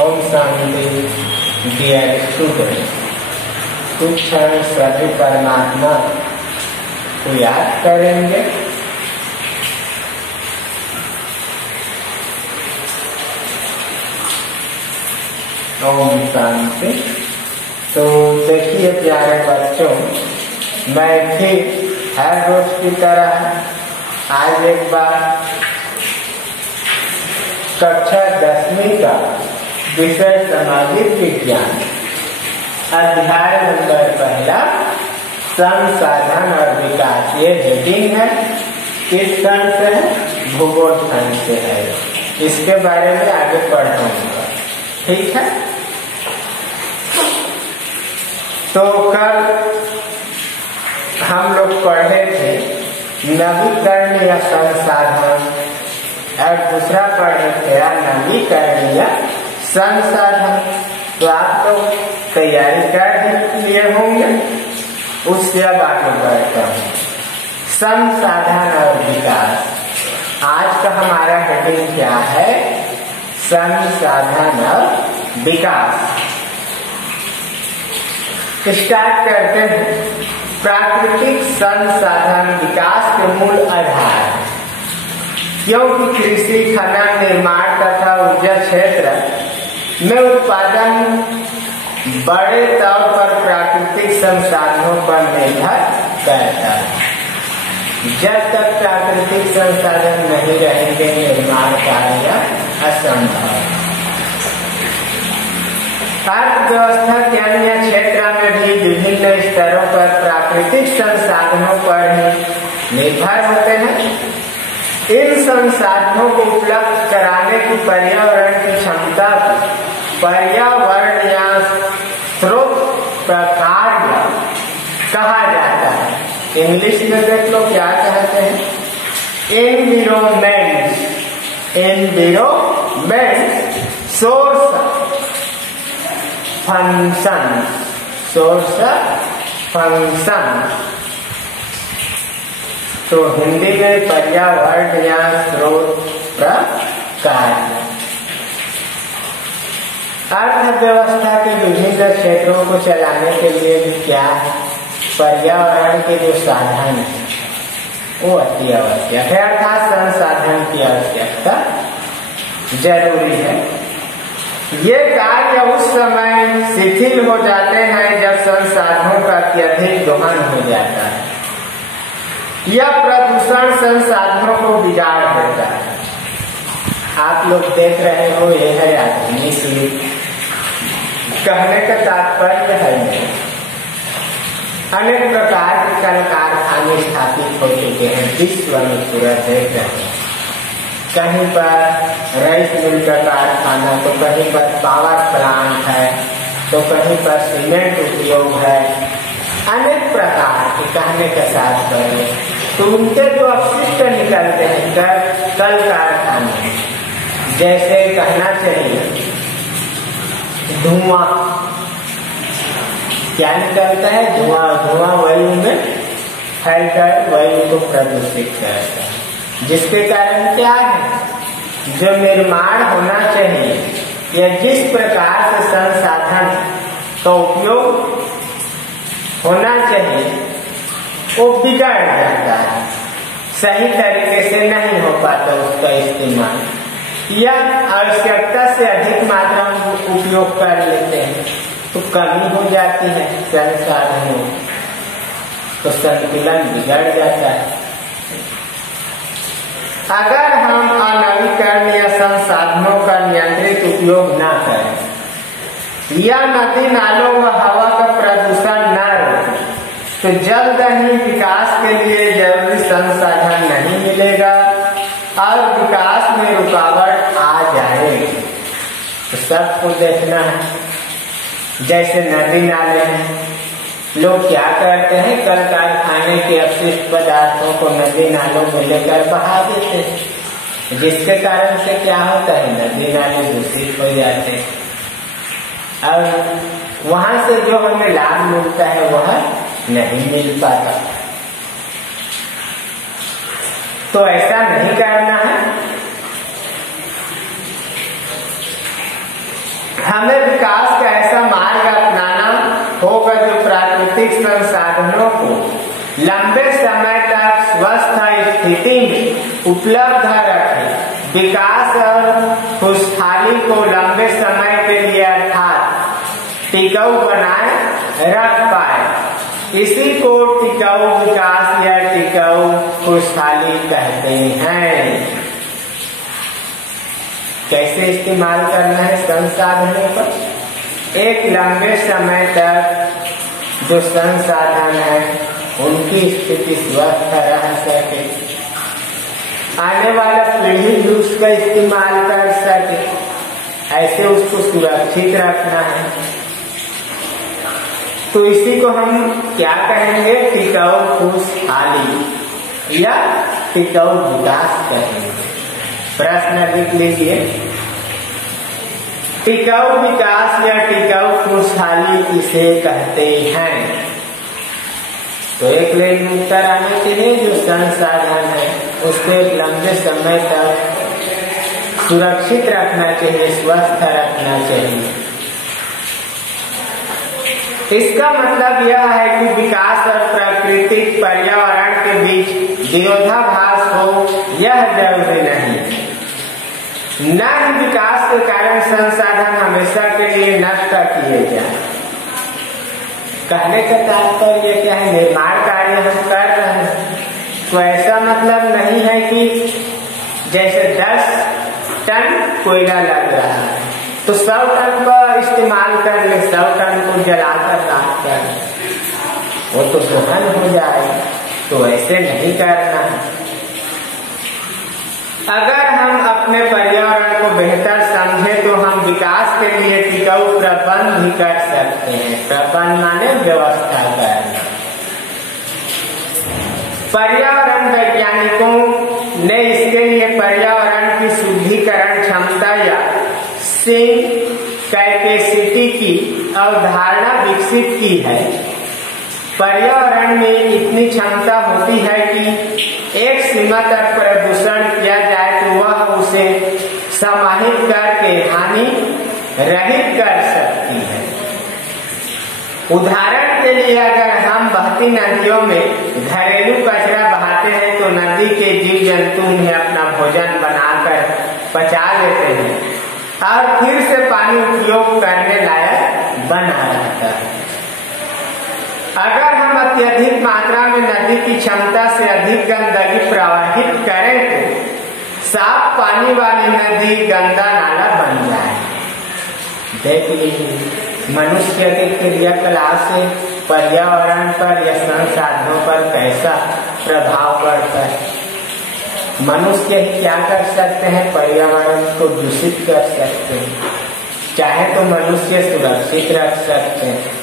Om Shanti. Dear student, कुछ क्षण सभी परमात्मा को याद करेंगे। ओम शांति। तो देखिए प्यारे बच्चों, मैं फिर हर रोज की तरह आज एक बार कक्षा 10वीं का विषय सामाजिक विज्ञान अध्याय नंबर 1 संसाधन और विकास, ये हेडिंग है। किस सन से है? भूगोल सन से है। इसके बारे में आगे पढ़ाऊंगा, ठीक है। तो कल हम लोग पढ़े थे नवीकरणीय संसाधन और दूसरा पढ़े थे नवीकरणीय संसाधन। तो आप लोग तैयारी कर लिए होंगे, उससे अब आगे बढ़ता हूँ। संसाधन और विकास, आज का हमारा हेडिंग क्या है? संसाधन और विकास। स्टार्ट करते हैं। प्राकृतिक संसाधन विकास के मूल आधार है, क्योंकि कृषि, खनन, निर्माण तथा ऊर्जा क्षेत्र में उत्पादन बड़े तौर पर प्राकृतिक संसाधनों पर निर्भर करता है। जब तक प्राकृतिक संसाधन नहीं रहेंगे, निर्माण कार्य असंभव। अर्थव्यवस्था के अन्य क्षेत्र में भी विभिन्न स्तरों पर प्राकृतिक संसाधनों पर ही निर्भर होते हैं। इन संसाधनों को उपलब्ध कराने की पर्यावरण की क्षमता को पर्यावरणीय स्रोत प्रकार कहा जाता है। इंग्लिश में देख लो क्या कहते हैं? एनवायरनमेंट, सोर्स फंक्शन, तो हिंदी में पर्यावरणीय स्रोत प्रकार। अर्थव्यवस्था के विभिन्न क्षेत्रों को चलाने के लिए भी क्या है? पर्यावरण के जो साधन है वो अति आवश्यक है, अर्थात संसाधन की आवश्यकता जरूरी है। ये कार्य उस समय शिथिल हो जाते हैं जब संसाधनों का अत्यधिक दोहन हो जाता है। यह प्रदूषण संसाधनों को बिगाड़ देता है। आप लोग देख रहे हो, यह है आधुनिक युग। कहने का तात्पर्य है अनेक प्रकार के कल कारखाने स्थापित हो चुके हैं विश्व में, पूरा देख रहे हैं। कहीं पर राइस मिल का कारखाना, तो कहीं पर पावर प्लांट है, तो कहीं पर सीमेंट उद्योग है। अनेक प्रकार के कहने का तात्पर्य, तो उनके जो अपशिष्ट निकलते हैं कल कारखाने, जैसे कहना चाहिए धुआं, क्या निकलता है? धुआं वायु में फैलकर वायु को प्रदूषित करता है, जिसके कारण क्या है? जो निर्माण होना चाहिए या जिस प्रकार से संसाधन का उपयोग होना चाहिए वो बिगड़ जाता है, सही तरीके से नहीं हो पाता उसका इस्तेमाल, या आवश्यकता से अधिक मात्रा में उपयोग कर लेते हैं तो कमी हो जाती है संसाधनों, तो संतुलन बिगड़ जाता है। अगर हम अनवीकरणीय संसाधनों का नियंत्रित उपयोग न करें या नदी नालों व हवा का प्रदूषण न रोकें, तो जल्द ही विकास के लिए जरूरी संसाधन नहीं मिलेगा और विकास में रुकावट आ जाएगी। तो सबको देखना है। जैसे नदी नाले हैं, लोग क्या करते हैं? कल कारखाने के अपशिष्ट पदार्थों को नदी नालों में लेकर बहा देते हैं, जिसके कारण से क्या होता है? नदी नाले दूषित हो जाते हैं और वहां से जो हमें लाभ मिलता है वह नहीं मिल पाता। तो ऐसा नहीं करना है। हमें विकास का ऐसा मार्ग अपनाना होगा जो प्राकृतिक संसाधनों को लंबे समय तक स्वस्थ स्थिति में उपलब्ध रखे, विकास और खुशहाली को लंबे समय के लिए अर्थात टिकाऊ बनाए रख पाए। इसी को टिकाऊ विकास या टिकाऊ खुशहाली कहते हैं। कैसे इस्तेमाल करना है संसाधनों पर? एक लंबे समय तक जो संसाधन है उनकी स्थिति स्वस्थ रह सके, आने वाला पीढ़ी भी उसका इस्तेमाल कर सके, ऐसे उसको सुरक्षित रखना है। तो इसी को हम क्या कहेंगे? टिकाऊ खुशहाली या टिकाऊ विकास कहेंगे। प्रश्न लिख लीजिए, टिकाऊ विकास या टिकाऊ खुशहाली किसे कहते हैं? तो एक लाइन में उत्तर आने के लिए जो संसाधन है उसको एक लंबे समय तक सुरक्षित रखना चाहिए, स्वस्थ रखना चाहिए। इसका मतलब यह है कि विकास और प्राकृतिक पर्यावरण के बीच विरोधाभास हो, यह जरूरी नहीं। न ही विकास के कारण संसाधन हमेशा के लिए नष्ट किए जाए। कहने का तात्पर्य क्या है? निर्माण कार्य हम कर रहे हैं तो ऐसा मतलब नहीं है कि जैसे 10 टन कोयला लग रहा है तो 100 टन का इस्तेमाल कर ले, 100 टन को जलाकर राख कर, वो तो दहन हो जाए। तो ऐसे नहीं करना है। अगर हम अपने पर्यावरण को बेहतर समझे तो हम विकास के लिए टिकाऊ प्रबंध भी कर सकते हैं। प्रबंध माने व्यवस्था करना। पर्यावरण वैज्ञानिकों ने इसके लिए पर्यावरण की शुद्धिकरण क्षमता या सिंक कैपेसिटी की अवधारणा विकसित की है। पर्यावरण में इतनी क्षमता होती है कि एक सीमा तक प्रदूषण किया जाए तो वह उसे समाहित करके हानि रहित कर सकती है। उदाहरण के लिए अगर हम बहती नदियों में घरेलू कचरा बहाते हैं तो नदी के जीव जंतु उन्हें अपना भोजन बनाकर पचा लेते हैं और फिर से पानी उपयोग करने लायक बना रहता है। अगर हम अत्यधिक मात्रा में नदी की क्षमता से अधिक गंदगी प्रवाहित करें तो साफ पानी वाली नदी गंदा नाला बन जाए। देख लीजिए, मनुष्य के क्रियाकलाप से पर्यावरण पर या संसाधनों पर कैसा प्रभाव पड़ता है। मनुष्य क्या कर सकते हैं? पर्यावरण को दूषित कर सकते हैं। चाहे तो मनुष्य सुरक्षित रख सकते हैं।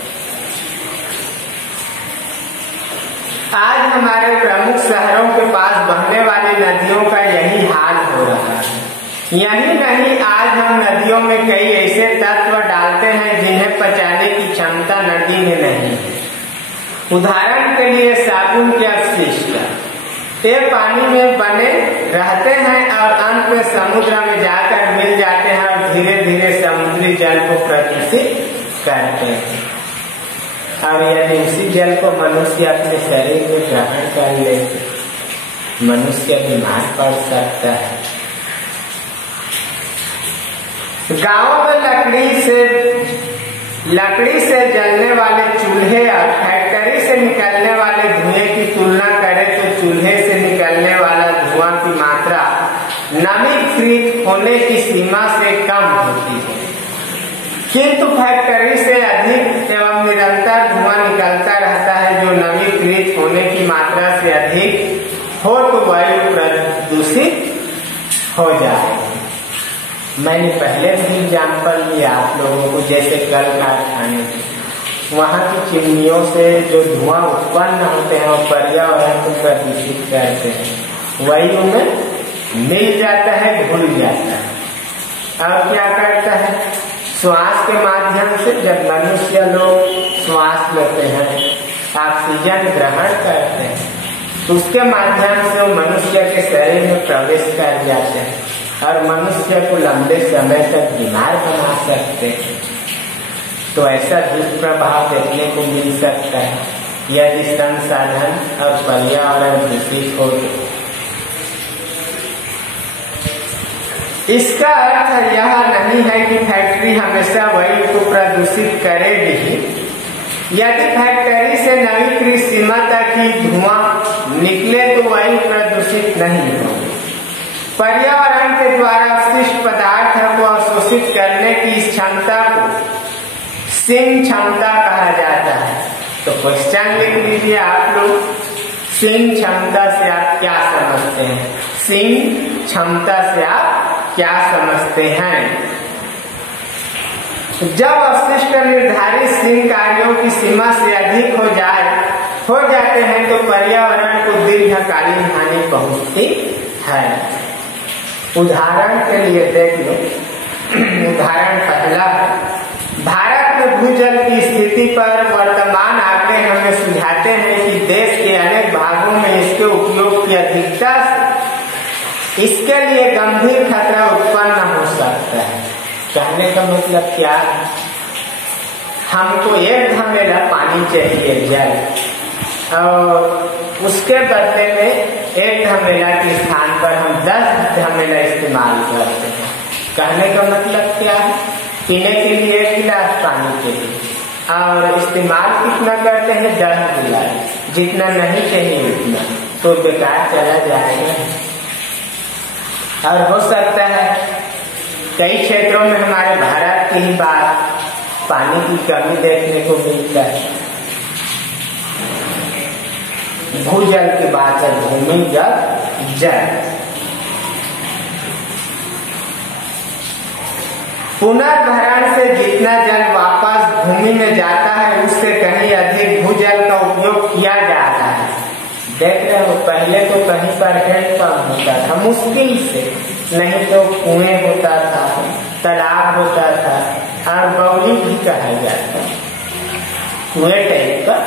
आज हमारे प्रमुख शहरों के पास बहने वाली नदियों का यही हाल हो रहा है। यही नहीं, आज हम नदियों में कई ऐसे तत्व डालते हैं जिन्हें पचाने की क्षमता नदी में नहीं है। उदाहरण के लिए साबुन के अपशिष्ट ये पानी में बने रहते हैं और अंत में समुद्र में जाकर मिल जाते हैं और धीरे धीरे समुद्री जल को प्रदूषित करते हैं। और यदि उसी जल को मनुष्य अपने शरीर में ग्रहण कर ले मनुष्य बीमार पड़ सकता है। गांवों में लकड़ी से जलने वाले चूल्हे और फैक्ट्री से निकलने वाले धुएं की तुलना करें तो चूल्हे से निकलने वाला धुआं की मात्रा नमीकृत होने की सीमा से कम होती है, किंतु फैक्ट्री से अधिक एवं निरंतर धुआं निकलता रहता है जो नमीकृत होने की मात्रा से अधिक हो तो वायु प्रदूषित हो जाए। मैंने पहले भी एग्जाम्पल दिया आप लोगों को, जैसे कल कारखाने वहाँ की चिमनियों से जो धुआं उत्पन्न होते हैं और पर्यावरण को प्रदूषित करते हैं, वायु में मिल जाता है, घुल जाता है। और क्या करता है? श्वास के माध्यम से जब मनुष्य लोग श्वास लेते हैं, ऑक्सीजन ग्रहण करते हैं, तो उसके माध्यम से वो मनुष्य के शरीर में प्रवेश कर जाते हैं और मनुष्य को लंबे समय तक बीमार बना सकते हैं। तो ऐसा दुष्प्रभाव देखने को मिल सकता है यदि संसाधन और पर्यावरण दूषित हो। इसका अर्थ यह नहीं है कि फैक्ट्री हमेशा वायु को प्रदूषित करेगी। यदि फैक्ट्री से नवीकृत सीमा तक ही धुआं निकले तो वायु प्रदूषित नहीं होगी। पर्यावरण के द्वारा अपशिष्ट पदार्थों को अवशोषित करने की इस क्षमता को सिंह क्षमता कहा जाता है। तो क्वेश्चन लिख लीजिए आप लोग, सिंह क्षमता से आप क्या समझते हैं? सिंह क्षमता से आप क्या समझते हैं? जब अपशिष्ट निर्धारित सिंह कार्यों की सीमा से अधिक हो जाते हैं तो पर्यावरण को दीर्घकालीन हानि पहुंचती है। उदाहरण के लिए देख लो, उदाहरण पहला है, भारत में भूजल की स्थिति पर वर्तमान आंकड़े हमें सुझाते हैं कि देश के अनेक भागों में इसके उपयोग की अधिकता से इसके लिए गंभीर खतरा उत्पन्न हो सकता है। कहने का मतलब क्या है? हमको एक घमेला पानी चाहिए, जल, और उसके बदले में एक घमेला के स्थान पर हम 10 घमेला इस्तेमाल करते हैं। कहने का मतलब क्या है? पीने के लिए 1 गिलास पानी के लिए, और इस्तेमाल कितना करते हैं? 10 गिलास। जितना नहीं चाहिए उतना तो बेकार चला जाएगा। और हो सकता है कई क्षेत्रों में हमारे भारत की ही बात पानी की कमी देखने को मिलता है। भूजल की बात है, भूमिगत जल। पुनर्भरण से जितना जल वापस भूमि में जाता है उससे कहीं अधिक भूजल का उपयोग किया जाता है। देख रहे हो, पहले तो कहीं पर हैंडपंप होता था, मुश्किल से, नहीं तो कुएं होता था, तालाब होता था, और बावली भी कहा जाता, कुएं टाइप का।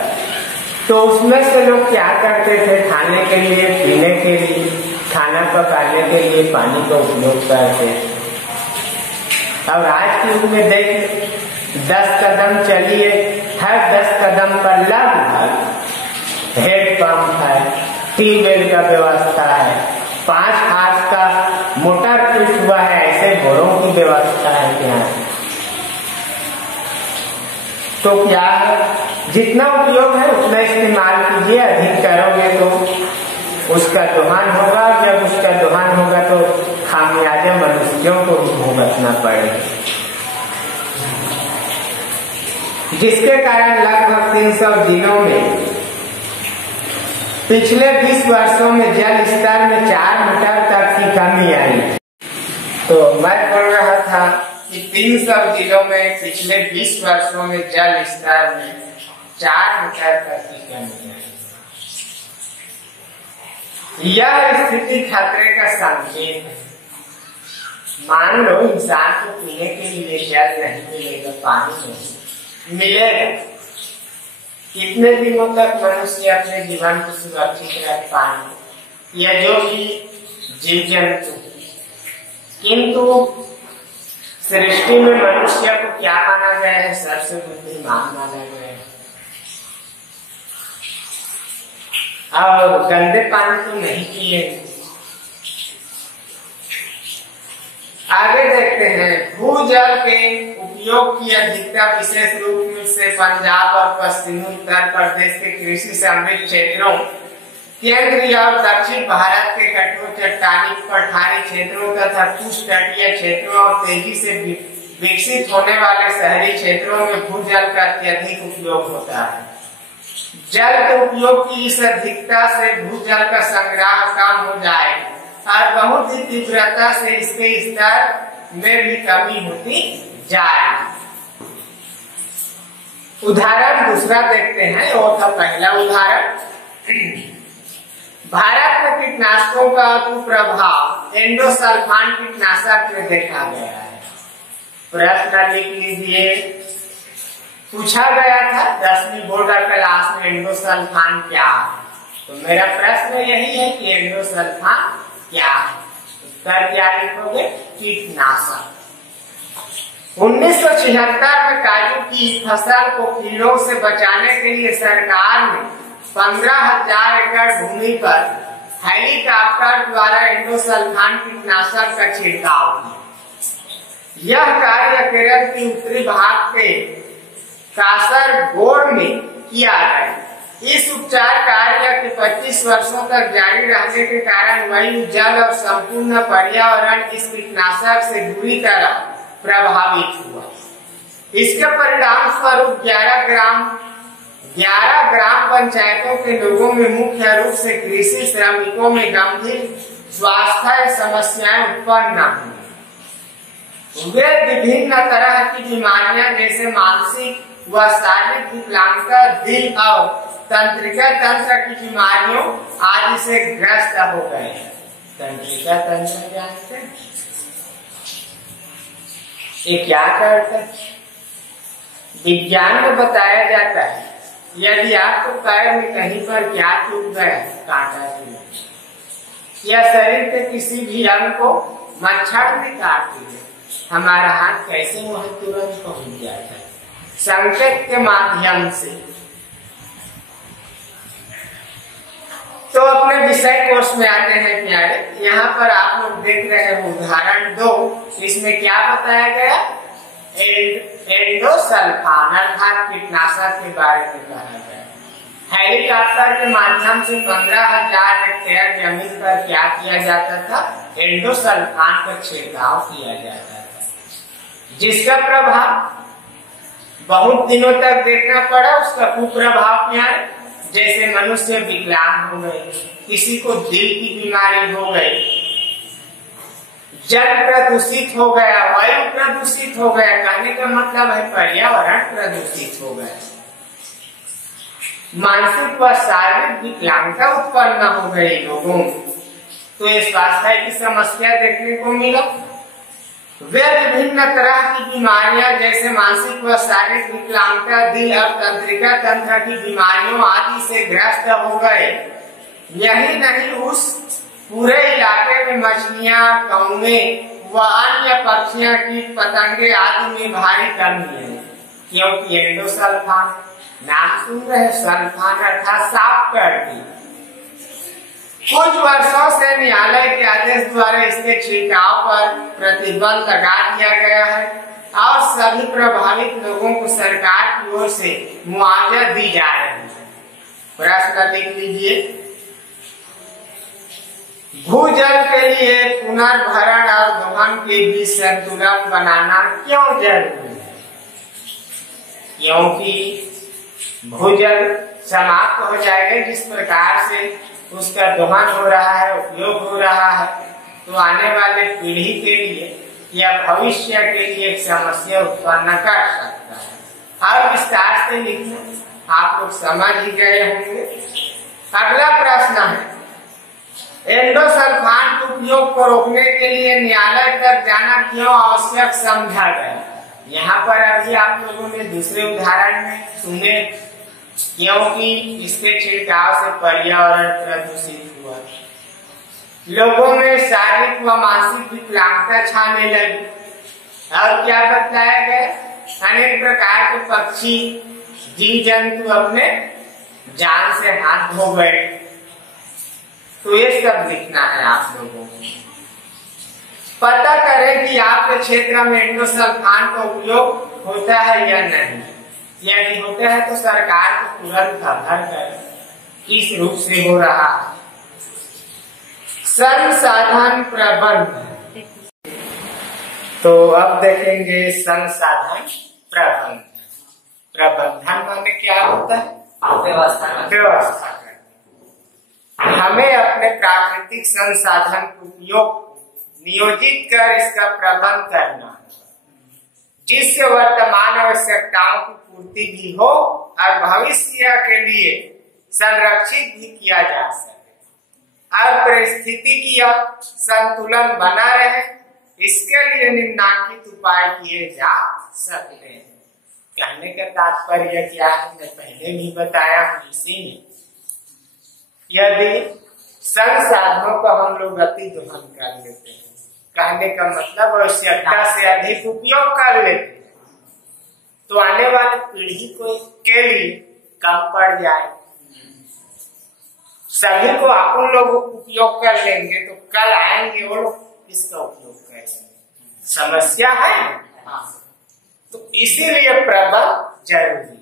तो उसमें से लोग क्या करते थे? खाने के लिए, पीने के लिए, खाना पकाने के लिए पानी का उपयोग करते थे। और आज के युग में देख, 10 कदम चलिए, हर 10 कदम पर लगभग हैंडपंप है, ट्यूबवेल का व्यवस्था है, 5 हाथ का मोटर फिट हुआ है, ऐसे घोड़ों की व्यवस्था है क्या? तो क्या है, जितना उपयोग है उतना इस्तेमाल कीजिए। अधिक करोगे तो उसका दोहन होगा, जब उसका दोहन होगा तो खामियाजा मनुष्यों को भी भुगतना पड़ेगा, जिसके कारण लगभग 300 जिलों में पिछले 20 वर्षों में जल स्तर में 4 मीटर तक की कमी आई। तो मैं बोल रहा था कि 300 जिलों में पिछले 20 वर्षों में जल स्तर में 4 मीटर तक की कमी आई। यह स्थिति खतरे का संकेत है। मान लो इंसान को पीने के लिए जल नहीं मिलेगा, पानी नहीं मिलेगा, कितने दिनों तक मनुष्य अपने जीवन को सुरक्षित रख पाएंगे, या जो भी जीव जंतु? किंतु सृष्टि में मनुष्य को क्या माना गया है? सबसे बुद्धिमान माना गया है। और गंदे पानी तो नहीं पिए। आगे देखते हैं, भूजल के उपयोग की अधिकता विशेष रूप से पंजाब और पश्चिमी उत्तर प्रदेश के कृषि समृद्ध क्षेत्रों, केंद्रीय और दक्षिण भारत के कठोर चट्टानी पठारी क्षेत्रों तथा कुष्ठतटीय क्षेत्रों और तेजी से विकसित होने वाले शहरी क्षेत्रों में भूजल का अत्यधिक उपयोग होता है। जल के उपयोग की इस अधिकता से भूजल का संग्रह कम हो जाएगा और बहुत ही तीव्रता से इसके स्तर में भी कमी होती जाएगी। उदाहरण दूसरा देखते हैं, वो था पहला उदाहरण। भारत में कीटनाशकों का कुप्रभाव एंडोसल्फान कीटनाशक में देखा गया है। प्रश्न लिख लीजिए, पूछा गया था 10वीं बोर्ड क्लास में एंडोसल्फान क्या है। तो मेरा प्रश्न यही है कि एंडोसल्फान क्या है। कर क्या लिखोगे? कीटनाशक। 1976 में काजू की फसल को कीड़ों से बचाने के लिए सरकार ने 15,000 एकड़ भूमि पर हेलीकॉप्टर द्वारा एंडोसल्फान कीटनाशक का छिड़काव किया। यह कार्य केरल के उत्तरी भाग के कासरगोड में किया गया। इस उपचार कार्य के 25 वर्षों तक जारी रहने के कारण वायु, जल और संपूर्ण पर्यावरण इस कीटनाशक से बुरी तरह प्रभावित हुआ। इसके परिणाम स्वरूप 11 ग्राम पंचायतों के लोगों में मुख्य रूप से कृषि श्रमिकों में गंभीर स्वास्थ्य समस्याएं उत्पन्न हुई। वे विभिन्न तरह की बीमारियां जैसे मानसिक व शारीरिक विकलांगता, दिल और तंत्रिका तंत्र की बीमारियों आदि से ग्रस्त हो गए। तंत्रिका तंत्र जानते हैं? ये क्या करता है? विज्ञान में बताया जाता है यदि आपको पैर में कहीं पर क्या चुभ गया, कांटा चुभ या शरीर के किसी भी अंग को मच्छर ने काट दिया, हमारा हाथ कैसे वहां तुरंत पहुंच जाता है? संकेत के माध्यम से। तो अपने विषय कोर्स में आते हैं प्यारे। यहाँ पर आप लोग देख रहे हैं उदाहरण 2। इसमें क्या बताया गया? एंडोसल्फान अर्थात कीटनाशक के बारे में कहा गया। हेलीकॉप्टर के माध्यम से 15,000 हेक्टेयर जमीन पर क्या किया जाता था? एंडोसल्फान का छिड़काव किया जाता था, जिसका प्रभाव बहुत दिनों तक देखना पड़ा। उसका कुप्रभाव क्या है? जैसे मनुष्य विकलांग हो गए, किसी को दिल की बीमारी हो गई, जल प्रदूषित हो गया, वायु प्रदूषित हो गया, कहने का मतलब है पर्यावरण प्रदूषित हो गया, मानसिक व शारीरिक विकलांगता उत्पन्न हो गई लोगों में। तो ये स्वास्थ्य की समस्या देखने को मिला। वे विभिन्न तरह की बीमारियां जैसे मानसिक व शारीरिक विकलांगता, दिल और तंत्रिका तंत्र की बीमारियों आदि से ग्रस्त हो गए। यही नहीं, उस पूरे इलाके में मछलियां, कौवे व अन्य पक्षियां, कीट पतंगे आदि में भारी कमी है, क्योंकि एंडोसल्फान, नाम सुन रहे, सल्फान अर्थात साफ कर दी। कुछ वर्षों से न्यायालय के आदेश द्वारा इसके छिड़काव पर प्रतिबंध लगा दिया गया है और सभी प्रभावित लोगों को सरकार की ओर से मुआवजा दी जा रही है। प्रश्न लिख लीजिए। भूजल के लिए पुनर्भरण और दोहन के बीच संतुलन बनाना क्यों जरूरी है? क्योंकि भूजल समाप्त हो जाएगा जिस प्रकार से उसका दोहन हो रहा है, उपयोग हो रहा है, तो आने वाले पीढ़ी के लिए या भविष्य के लिए एक समस्या उत्पन्न कर सकता है। और विस्तार से लिखना, आप लोग समझ ही गए होंगे। अगला प्रश्न है, एंडोसल्फान के उपयोग को रोकने के लिए न्यायालय तक जाना क्यों आवश्यक समझा गया? यहाँ पर अभी आप लोगों ने दूसरे उदाहरण में सुने, क्योंकि इसके छिड़काव से पर्यावरण प्रदूषित हुआ, लोगों में शारीरिक व मानसिक विकलांगता छाने लगी। और क्या बताया गया? अनेक प्रकार के पक्षी, जीव जंतु अपने जान से हाथ धो गए। तो ये सब लिखना है आप लोगों को। पता करें कि आपके क्षेत्र में एंडोसल्फान का उपयोग होता है या नहीं। यदि होता है तो सरकार को तुरंत खबर करें किस रूप से हो रहा है। संसाधन प्रबंधन। तो अब देखेंगे संसाधन प्रबंधन। प्रबंधन माने क्या होता है? व्यवस्था। हमें अपने प्राकृतिक संसाधन को उपयोग नियोजित कर इसका प्रबंध करना है, जिससे वर्तमान आवश्यकताओं की पूर्ति भी हो और भविष्य के लिए संरक्षित भी किया जा सके और परिस्थितिकीय संतुलन बना रहे। इसके लिए निम्नलिखित उपाय किए जा सकते हैं। कहने का तात्पर्य क्या है, मैं पहले भी बताया हूँ इसी में। यदि संसाधनों को हम लोग अति दोहन कर लेते हैं, कहने का मतलब आवश्यकता से अधिक उपयोग कर लेते हैं तो आने वाली पीढ़ी को के लिए कम पड़ जाए। सभी को अपन लोग उपयोग कर लेंगे तो कल आएंगे वो लोग इसका उपयोग करेंगे, समस्या है। तो इसीलिए प्रबंध जरूरी है।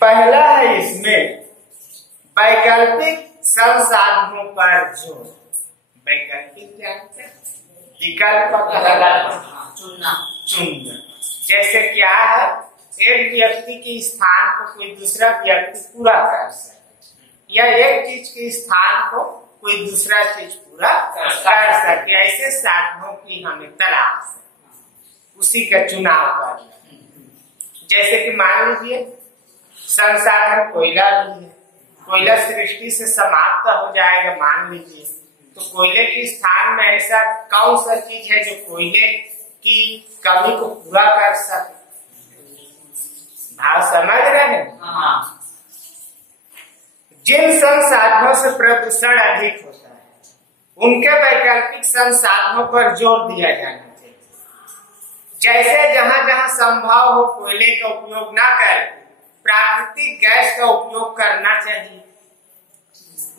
पहला है इसमें वैकल्पिक संसाधनों पर जोर। वैकल्पिक क्या है? विकल्प चुनना। जैसे क्या है, एक व्यक्ति के स्थान को कोई दूसरा व्यक्ति पूरा कर सके या एक चीज के स्थान को कोई दूसरा चीज पूरा कर सके, ऐसे साधनों की हमें तलाश है, उसी का चुनाव करना। जैसे कि मान लीजिए संसाधन कोयला भी है, कोयला सृष्टि से समाप्त हो जाएगा मान लीजिए, तो कोयले के स्थान में ऐसा कौन सा चीज है जो कोयले की कमी को पूरा कर सके? भाव समझ रहे हैं? जिन संसाधनों से प्रदूषण अधिक होता है उनके वैकल्पिक संसाधनों पर जोर दिया जाना चाहिए। जैसे जहां जहां संभव हो कोयले का उपयोग न कर प्राकृतिक गैस का उपयोग करना चाहिए।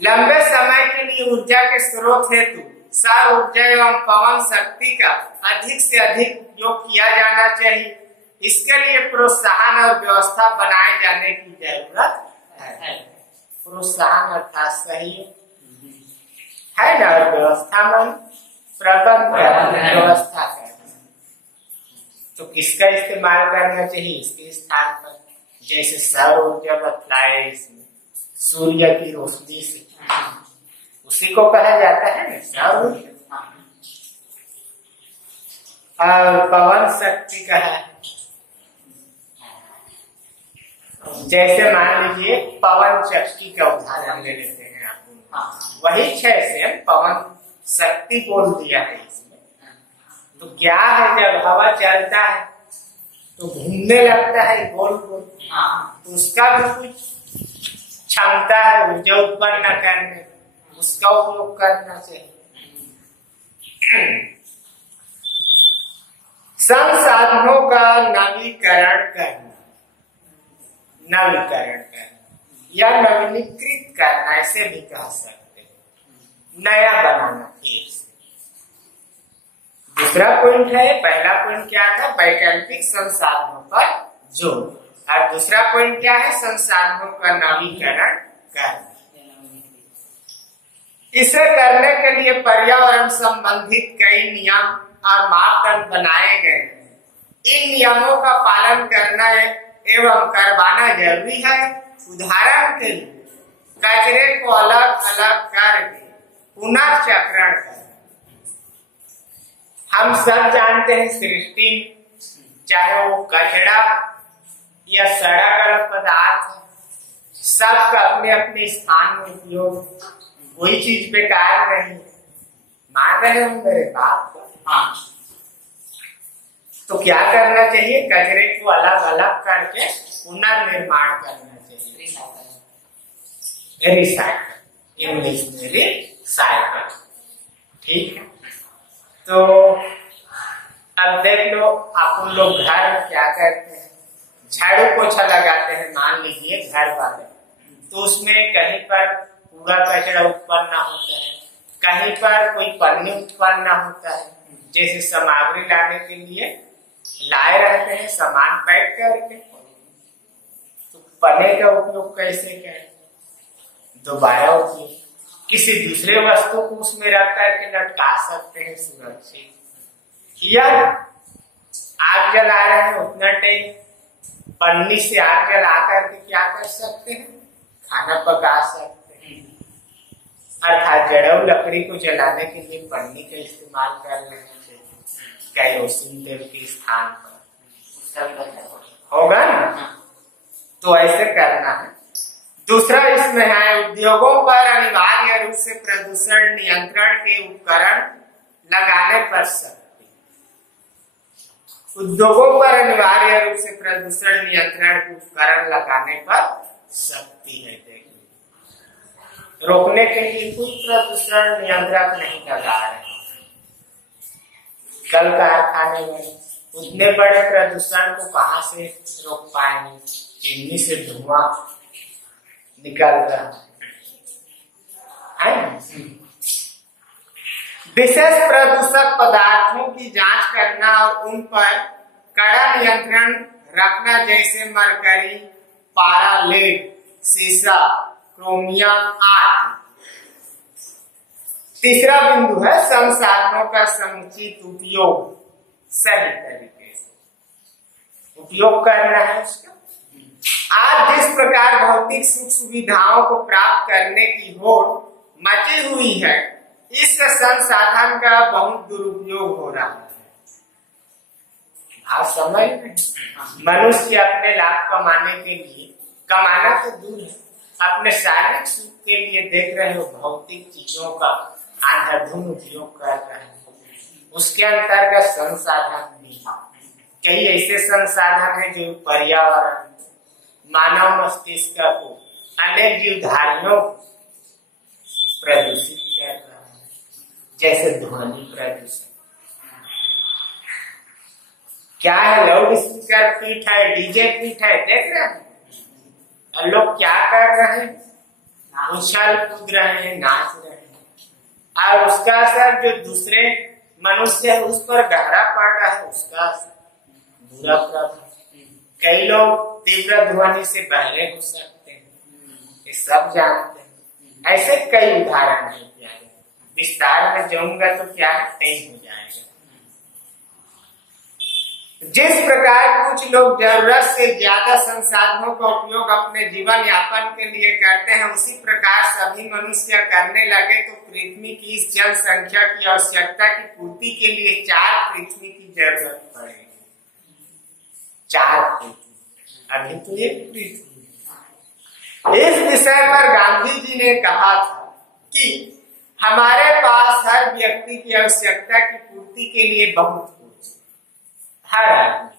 लंबे समय के लिए ऊर्जा के स्रोत हेतु सौर ऊर्जा एवं पवन शक्ति का अधिक से अधिक उपयोग किया जाना चाहिए। इसके लिए प्रोत्साहन और व्यवस्था बनाए जाने की जरूरत है। प्रोत्साहन अर्थात सही है ना, व्यवस्था मन प्रबंध व्यवस्था करना। तो किसका इस्तेमाल करना चाहिए इसके स्थान पर? जैसे सौर ऊर्जा बतलाए इसमें, सूर्य की रोशनी से, उसी को कहा जाता है ना सौर ऊर्जा। और पवन शक्ति का है, जैसे मान लीजिए पवन चक्की का उदाहरण ले लेते हैं आप, वही 6 से पवन शक्ति बोल दिया है इसमें। तो क्या है, जब हवा चलता है तो घूमने लगता है गोल गोल, तो उसका भी कुछ क्षमता है ऊर्जा उत्पन्न करने, उसका उपयोग करना चाहिए। संसाधनों का नवीकरण करना, या नवीनीकृत करना, ऐसे भी कह सकते हैं, नया बनाना फिर से। दूसरा पॉइंट है, पहला पॉइंट क्या था, वैकल्पिक संसाधनों पर जोर, और दूसरा पॉइंट क्या है, संसाधनों का नवीकरण करना। इसे करने के लिए पर्यावरण संबंधित कई नियम और मापदंड बनाए गए। इन नियमों का पालन करना एवं करवाना जरूरी है। उदाहरण के लिए कचरे को अलग अलग करके पुनर्चक्रण करना। हम सब जानते हैं सृष्टि, चाहे वो कचरा या सड़ा गला पदार्थ, सबका अपने अपने स्थान में उपयोग, कोई चीज बेकार नहीं। मान रहे हो मेरे बात को? हाँ। तो क्या करना चाहिए, कचरे को अलग अलग करके पुनर्निर्माण करना चाहिए, रिसाइकल, इंग्लिश में रिसाइकल। ठीक है, तो अब देख लो, आप लोग घर में क्या करते हैं, झाड़ू पोछा लगाते हैं मान लीजिए घर वाले, तो उसमें कहीं पर कूड़ा कचरा उत्पन्न होता है, कहीं पर कोई पन्नी उत्पन्न होता है। जैसे सामग्री लाने के लिए लाए रहते हैं सामान पैक करके, तो पन्ने का उपयोग कैसे करें, दोबारा उपयोग किसी दूसरे वस्तु को उसमें रख करके लटका सकते हैं सुरक्षित, या आग जला रहे हैं उतना टाइम पन्नी से आग जला करके क्या कर सकते हैं, खाना पका सकते हैं। अर्थात जड़ऊ लकड़ी को जलाने के लिए पन्नी का इस्तेमाल कर लेना चाहिए, केरोसिन तेल के स्थान पर होगा ना। तो ऐसे करना है। दूसरा इसमें है, उद्योगों पर अनिवार्य रूप से प्रदूषण नियंत्रण के उपकरण लगाने पर सख्ती। उद्योगों पर अनिवार्य रूप से प्रदूषण नियंत्रण के उपकरण लगाने पर सख्ती है। देखिए रोकने के लिए कोई प्रदूषण नियंत्रक नहीं लगा रहे। कल कारखाने में उतने बड़े प्रदूषण को कहां से रोक पाएंगे? चिमनी से धुआं निकल रहा है। विशेष प्रदूषक पदार्थों की जांच करना और उन पर कड़ा नियंत्रण रखना, जैसे मरकरी, पारा, लेड, सीसा, क्रोमियम आदि। तीसरा बिंदु है संसाधनों का समुचित उपयोग, सही तरीके से उपयोग करना है उसका। आज जिस प्रकार भौतिक सुख सुविधाओं को प्राप्त करने की होड़ मची हुई है, इस संसाधन का बहुत दुरुपयोग हो रहा है। आप समझ में, मनुष्य अपने लाभ कमाने के लिए, कमाना तो दूर है, अपने शारीरिक सुख के लिए देख रहे हो भौतिक चीजों का अंधाधुंध उपयोग कर रहे हैं। उसके अंतर्गत संसाधन भी, कई ऐसे संसाधन है जो पर्यावरण, मानव मस्तिष्क को, अनेक जीवधारियों प्रदूषित कर रहा है, जैसे ध्वनि प्रदूषण। क्या है? लाउड स्पीकर फीट है, डीजे फीट है, देख रहे हैं लोग क्या कर रहे हैं? उछल कूद रहे हैं, नाच रहे हैं, और उसका असर जो दूसरे मनुष्य है उस पर गहरा पड़ रहा है, उसका बुरा प्रभाव। कई लोग तीव्र ध्वनि से बहरे हो सकते हैं, ये सब जानते हैं। ऐसे कई उदाहरण है प्यारे, विस्तार में जाऊंगा तो क्या नहीं हो जाएगा। जिस प्रकार कुछ लोग जरूरत से ज्यादा संसाधनों का उपयोग अपने जीवन यापन के लिए करते हैं, उसी प्रकार सभी मनुष्य करने लगे तो पृथ्वी की इस जनसंख्या की आवश्यकता की पूर्ति के लिए 4 पृथ्वी की जरूरत पड़ेगी। 4 पृथ्वी, अभी तो 1 पृथ्वी। इस विषय पर गांधी जी ने कहा था कि हमारे पास हर व्यक्ति की आवश्यकता की पूर्ति के लिए बहुत हर आदमी,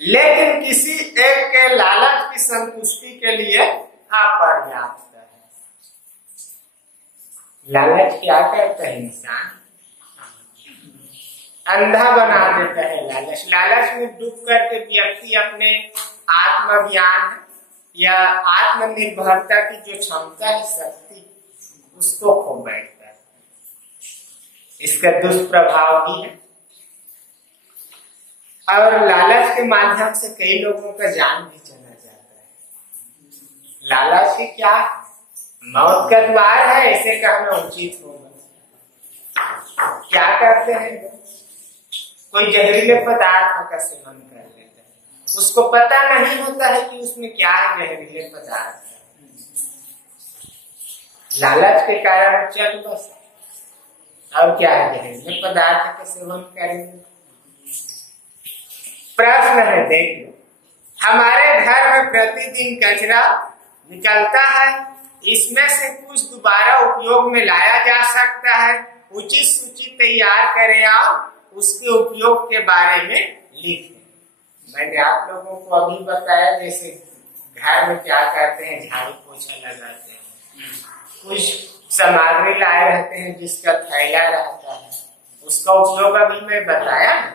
लेकिन किसी एक के लालच की संतुष्टि के लिए अपर्याप्त है। लालच क्या करता है? इंसान अंधा बना देता है। लालच में डूब करके व्यक्ति अपने आत्मज्ञान या आत्मनिर्भरता की जो क्षमता है, शक्ति, उसको खो बैठता है। इसका दुष्प्रभाव भी है, और लालच के माध्यम से कई लोगों का जान भी चला जाता है। लालच की क्या? मौत का द्वार है, ऐसे कहना उचित होगा। क्या करते हैं लोग? कोई जहरीले पदार्थों का सेवन कर लेता है, उसको पता नहीं होता है कि उसमें क्या है, जहरीले पदार्थ। लालच के कारण चल बस, और क्या है, जहरीले पदार्थ का सेवन करेंगे। प्रश्न है, देख लो, हमारे घर में प्रतिदिन कचरा निकलता है, इसमें से कुछ दोबारा उपयोग में लाया जा सकता है। उचित सूची तैयार करें और उसके उपयोग के बारे में लिखें। मैंने आप लोगों को अभी बताया, जैसे घर में क्या करते हैं, झाड़ू पोछा लगाते हैं, कुछ सामग्री लाए रहते हैं जिसका थैला रहता है, उसका उपयोग अभी मैं बताया ना,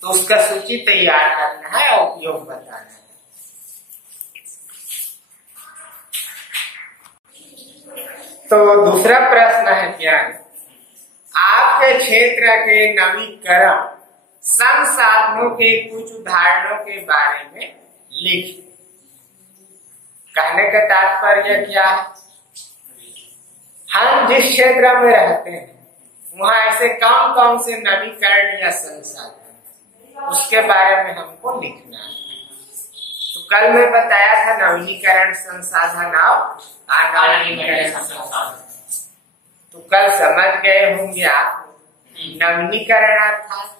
तो उसका सूची तैयार करना है और उपयोग बताना है। तो दूसरा प्रश्न है क्या? आपके क्षेत्र के नवीकरण संसाधनों के कुछ उदाहरणों के बारे में लिखिए। कहने का तात्पर्य क्या है? हम जिस क्षेत्र में रहते हैं वहां ऐसे कौन से नवीकरण या संसाधन, उसके बारे में हमको लिखना है। तो कल मैं बताया था नवीनीकरण संसाधन और अनवीनीकरण संसाधन, तो कल समझ गए होंगे आप। नवीनीकरण अर्थात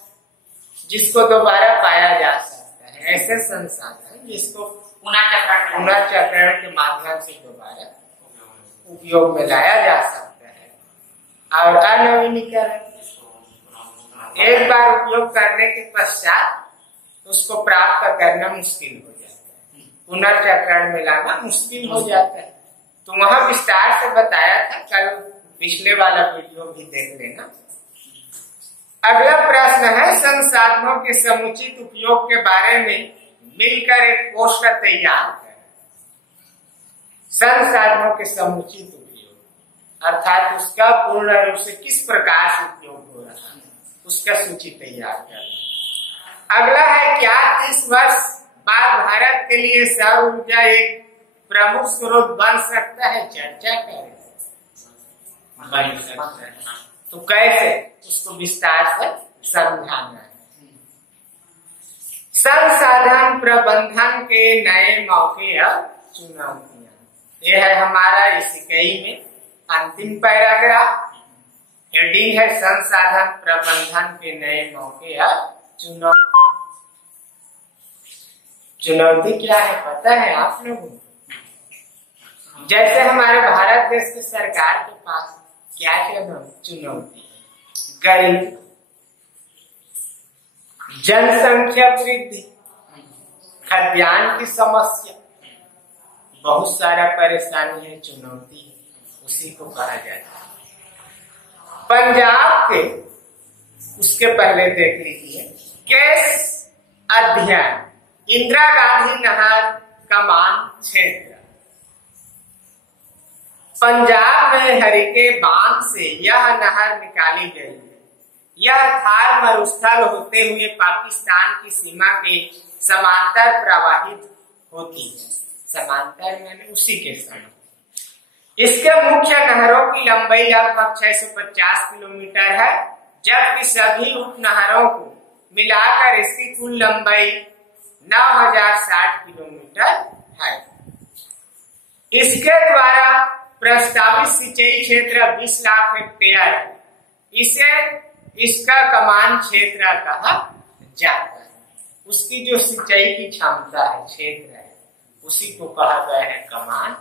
जिसको दोबारा पाया जा सकता है, ऐसे संसाधन जिसको पुनर्चक्रण के माध्यम से दोबारा उपयोग में लाया जा सकता है। और अनवीनीकरण, एक बार उपयोग करने के पश्चात उसको प्राप्त करना मुश्किल हो जाता है, पुनर्चक्रण में लाना मुश्किल हो जाता है। तो वहां विस्तार से बताया था, कल पिछले वाला वीडियो भी देख लेना। अगला प्रश्न है, संसाधनों के समुचित उपयोग के बारे में मिलकर एक पोस्ट तैयार करें। संसाधनों के समुचित उपयोग अर्थात उसका पूर्ण रूप से किस प्रकार से उपयोग हो रहा है, उसका सूची तैयार करना। अगला है, क्या 30 वर्ष बाद भारत के लिए सौर ऊर्जा एक प्रमुख स्रोत बन सकता है? चर्चा करें। बन सकता है तो कैसे, उसको विस्तार से समझाना है। संसाधन प्रबंधन के नए मौके और चुनौतियां, यह है हमारा इस इकाई में अंतिम पैराग्राफ। हेडिंग है संसाधन प्रबंधन के नए मौके और चुनौती। चुनौती क्या है पता है आप लोगों को? जैसे हमारे भारत देश की सरकार के पास क्या क्या चुनौती? गरीब, जनसंख्या वृद्धि, खाद्यान्न की समस्या, बहुत सारा परेशानी है, चुनौती है, उसी को कहा जाता है। पंजाब के, उसके पहले देख लीजिए, केस अध्ययन इंदिरा गांधी नहर कमान क्षेत्र। पंजाब में हरिके बांध से यह नहर निकाली गई है। यह थार मरुस्थल होते हुए पाकिस्तान की सीमा के समांतर प्रवाहित होती है। समांतर मैंने उसी के साथ। इसके मुख्य नहरों की लंबाई लगभग 650 किलोमीटर है, जबकि सभी उपनहरों को मिलाकर इसकी कुल लंबाई 9060 किलोमीटर है। इसके द्वारा प्रस्तावित सिंचाई क्षेत्र 20 लाख हेक्टेयर है। इसे इसका कमान क्षेत्र कहा जाता है। उसकी जो सिंचाई की क्षमता है, क्षेत्र है, उसी को कहा गया है कमान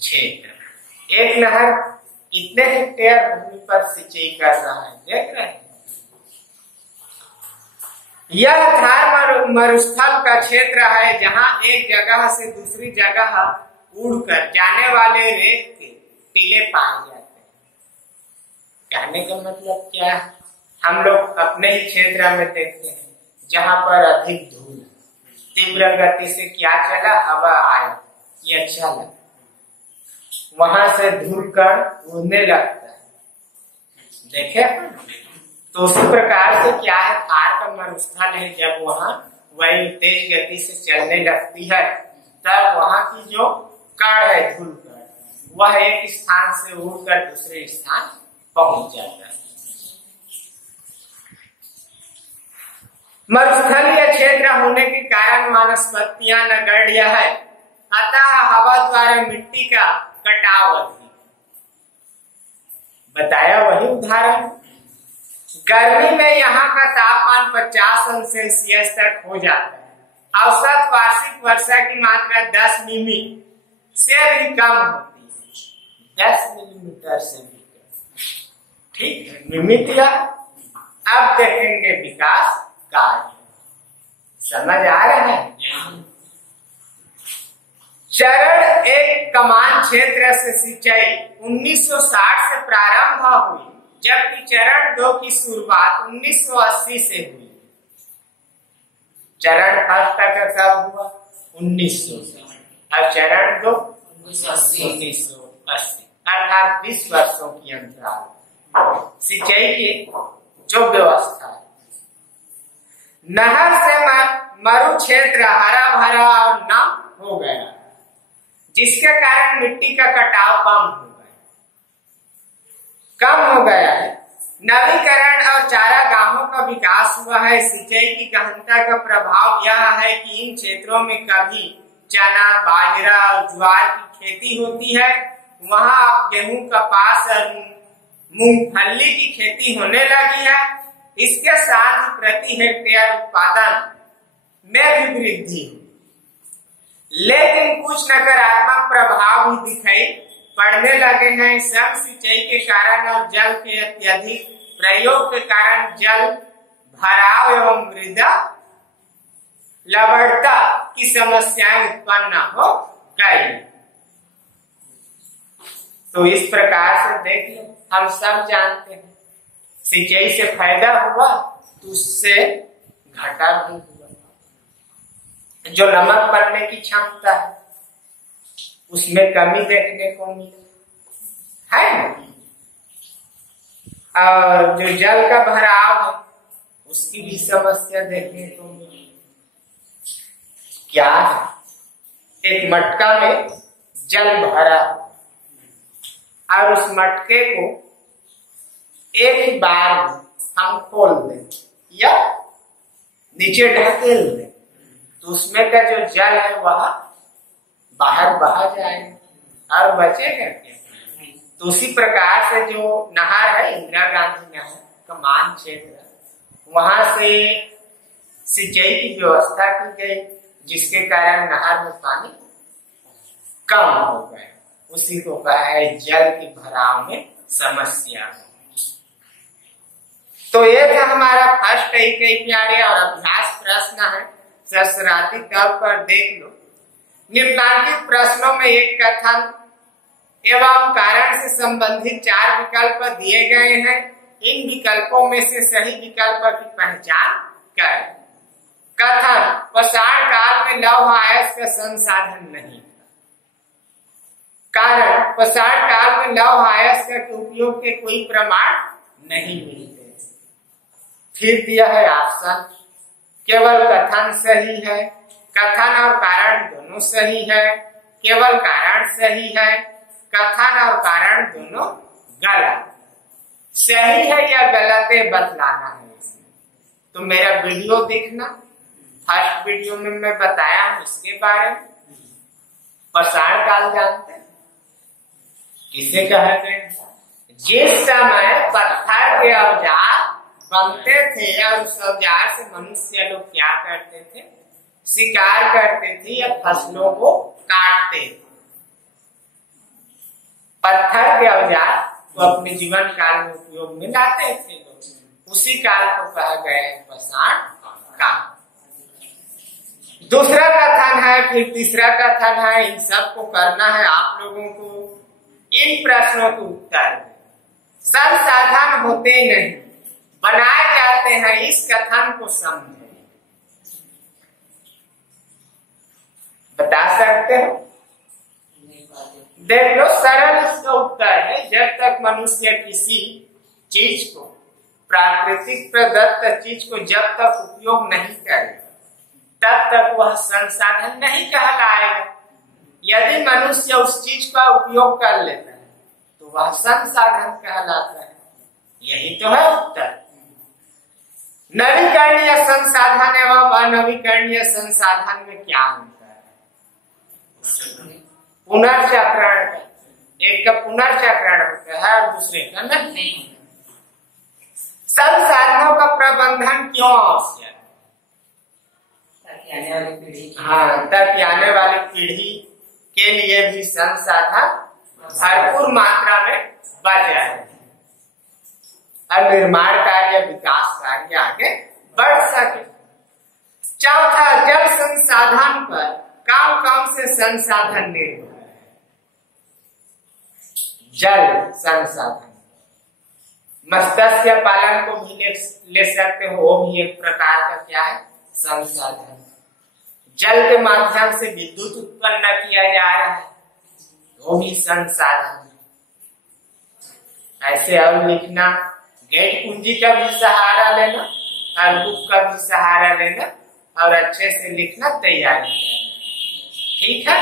क्षेत्र। एक नहर कितने हेक्टेयर भूमि पर सिंचाई कर रहा है, देख रहे हैं? यह थार मरुस्थल का क्षेत्र है जहां एक जगह से दूसरी जगह उड़कर जाने वाले रेत के टीले पाए जाते हैं। कहने का मतलब क्या है? हम लोग अपने ही क्षेत्र में देखते हैं जहां पर अधिक धूल, तीव्र गति से क्या चला, हवा आया, ये अच्छा लगा, वहां से धूल कर उड़ने लगता है, देखे? तो उसी प्रकार से क्या है, थार का मरुस्थल है, जब वहां वही तेज गति से चलने लगती है, तब वहां की जो कण है, धूल कण, वह एक स्थान से उड़कर दूसरे स्थान पहुंच जाता है। मरुस्थलीय क्षेत्र होने के कारण वनस्पतियां नगण्य है, अतः हवा द्वारा मिट्टी का कटाव अधिक। बताया वही उदाहरण। गर्मी में यहाँ का तापमान 50 अंश सेल्सियस तक हो जाता है। औसत वार्षिक वर्षा की मात्रा 10 मिमी से भी कम होती है, 10 मिलीमीटर से भी कम। ठीक है, मिमी दिया। अब देखेंगे विकास कार्य, समझ आ रहा है? चरण 1 कमान क्षेत्र से सिंचाई 1960 से प्रारंभ हुई, जबकि चरण 2 की शुरुआत 1980 से हुई। चरण 1 तक कब हुआ? 1900 से। अब चरण 2 1980, अर्थात 20 वर्षों की अंतराल सिंचाई की जो व्यवस्था है। नहर से मरु क्षेत्र हरा भरा और नम हो गया, जिसके कारण मिट्टी का कटाव कम हो गया है। नवीकरण और चारागाहों का विकास हुआ है। सिंचाई की गहनता का प्रभाव यह है कि इन क्षेत्रों में कभी चना, बाजरा और ज्वार की खेती होती है, वहां अब गेहूं, कपास और मूंगफली की खेती होने लगी है। इसके साथ ही प्रति हेक्टेयर उत्पादन में भी वृद्धि हुई, लेकिन कुछ नकारात्मक प्रभाव भी दिखाई पड़ने लगे हैं। सम सिंचाई के कारण और जल के अत्यधिक प्रयोग के कारण जल भराव एवं मृदा लवणता की समस्याएं उत्पन्न हो गई। तो इस प्रकार से देख लो, हम सब जानते हैं सिंचाई से फायदा हुआ तो उससे घाटा भी हुआ। जो नमक बनने की क्षमता है उसमें कमी देखने को मिली है ना, और जो जल का भराव है उसकी भी समस्या देखने को मिली। क्या है, एक मटका में जल भरा और उस मटके को एक ही बार हम खोल दें या नीचे ढकेल दें तो उसमें का जो जल है वह बाहर बहा जाएगा और बचेगा क्या। तो उसी प्रकार से जो नहर है, इंदिरा गांधी नहर कमान क्षेत्र, वहां से सिंचाई की व्यवस्था की गई जिसके कारण नहर में पानी कम हो गया। उसी को कहा है जल के भराव में समस्या। तो ये था हमारा फर्स्ट कई प्यारे और अभ्यास प्रश्न है, सरसराती तौर पर देख लो। निम्नलिखित प्रश्नों में एक कथन एवं कारण से संबंधित 4 विकल्प दिए गए हैं। इन विकल्पों में से सही विकल्प की पहचान करें। कथन, पाषाण काल में लौह अयस्क का संसाधन नहीं। कारण, पाषाण काल में लौह अयस्क के उपयोग के कोई प्रमाण नहीं मिलते। फिर दिया है ऑप्शन, केवल कथन सही है, कथन और कारण दोनों सही है, केवल कारण सही है, कथन और कारण दोनों गलत। सही है या गलत है बतलाना है इसमें। तो मेरा वीडियो देखना, फर्स्ट वीडियो में मैं बताया हूं इसके बारे में। पाषाण काल जानते हैं किसे कहते हैं? जिस समय पत्थर के औजार बनते थे और उस औजार से मनुष्य लोग क्या करते थे, शिकार करते थे या फसलों को काटते थे। पत्थर के औजार को अपने जीवन काल में उपयोग में लाते थे लोग, उसी काल को कहा गया है पाषाण काल। दूसरा कथन है, फिर तीसरा कथन है, इन सब को करना है आप लोगों को। इन प्रश्नों के उत्तर संसाधन होते नहीं, बनाए जाते हैं, इस कथन को समझें। बता सकते हो? देख लो, सरल इसका उत्तर है, जब तक मनुष्य किसी चीज को, प्राकृतिक प्रदत्त चीज को जब तक उपयोग नहीं करेगा तब तक वह संसाधन नहीं कहलाएगा। यदि मनुष्य उस चीज का उपयोग कर लेता है तो वह संसाधन कहलाता है। यही तो है उत्तर। नवीकरणीय संसाधन एवं अनवीकरणीय संसाधन में क्या अंतर है? पुनर्चक्रण, एक का पुनर्चक्रण होता है और दूसरे का नहीं। संसाधनों का प्रबंधन क्यों आवश्यक? हाँ, ताकि आने वाली पीढ़ी के लिए भी संसाधन भरपूर मात्रा में बच जाए और निर्माण कार्य, विकास कार्य आगे बढ़ सके। चौथा, जल संसाधन पर कौन से संसाधन निर्भर है? जल संसाधन, मत्स्य पालन को भी ले सकते हो, वो भी एक प्रकार का क्या है? संसाधन। जल के माध्यम से विद्युत उत्पन्न किया जा रहा है, वो भी संसाधन। ऐसे और लिखना, गेट कुंजी का भी सहारा लेना और बुक का भी सहारा लेना और अच्छे से लिखना, तैयारी करना। ठीक है।